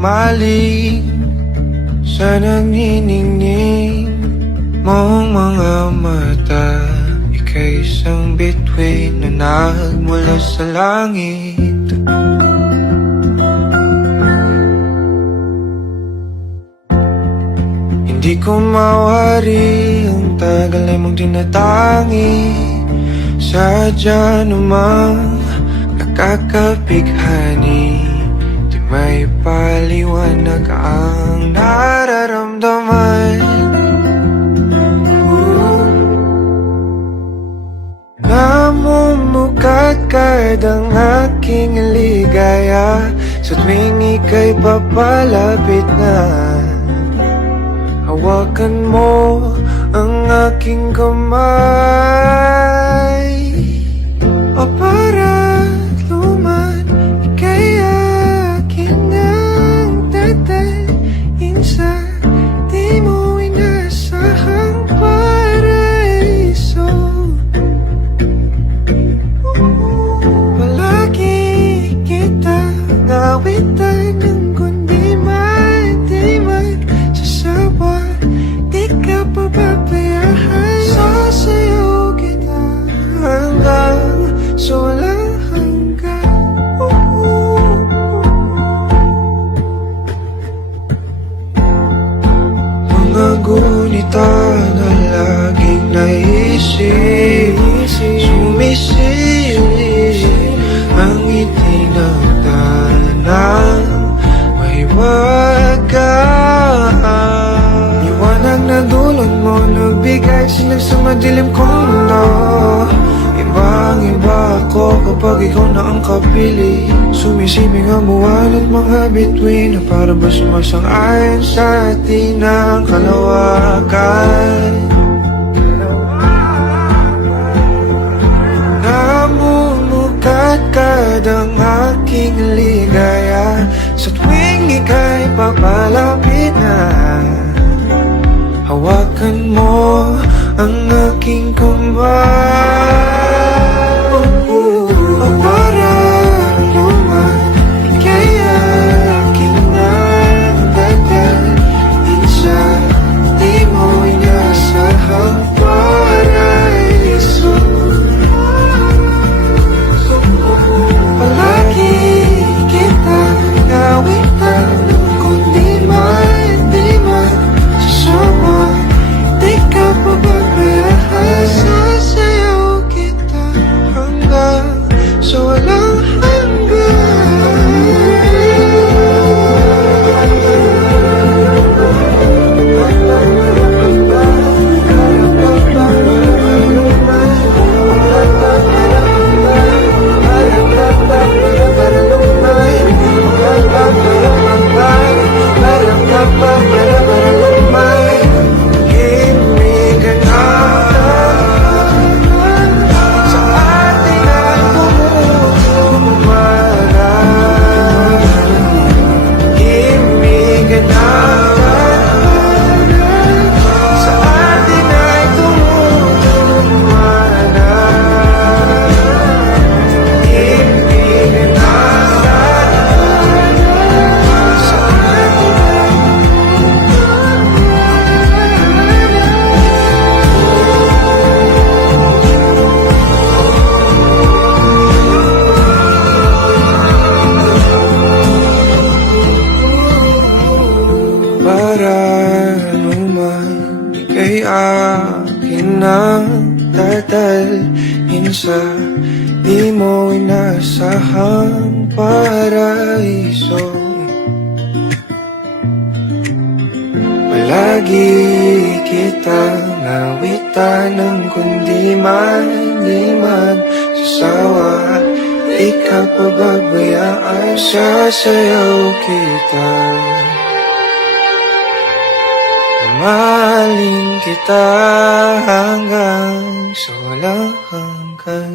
humaling sa nagniningning mong mga mata. Ika'y isang bituin na nagmula sa langit. Hindi ko mawari ang tagal ay mong tinatangi. Sadya namang nakakabighani, di may paliwanag ang nararamdaman. Namumukat kadang aking ligaya sa tuwing ika'y papalapit na. Hawakan mo ang aking kamay, o para luman, ika'y akin ang dadalhin sa di mo inasahang paraiso. Palagi kita nawitan ng kundi man, di man sasawa. Di ka pababayaan, sasayaw kita hanggang sa walang hanggan. Mga gunita na laging naisip, sumisilip ang ngiti ng tanang mahiwagaan. Liwanag na dulot mo, nagbigay silang sa madilim kong mundo. Ibang-iba ako kapag ikaw na ang kapili. Sumisibing ang buwan at mga bituin na para ba sumasang-ayon sa atin ang kalawakan. Namumukat kadang aking ligaya sa tuwing ika'y papalapit na. Hawakan mo ang aking kamay, o para luman, ika'y akin ang dadalhin sa di mo inasahang paraiso. Palagi kita nawitan kung di man, di man sasama. Di ka pababayaan, sasayaw kita hanggang sa walang dadalhin sa di mo inasahang paraiso. Palagi kitang nawitan ng kundi man, di man sasawa. Di ka pababayaan, sasayaw kita. Mahalin kita hanggang sa walang hanggan.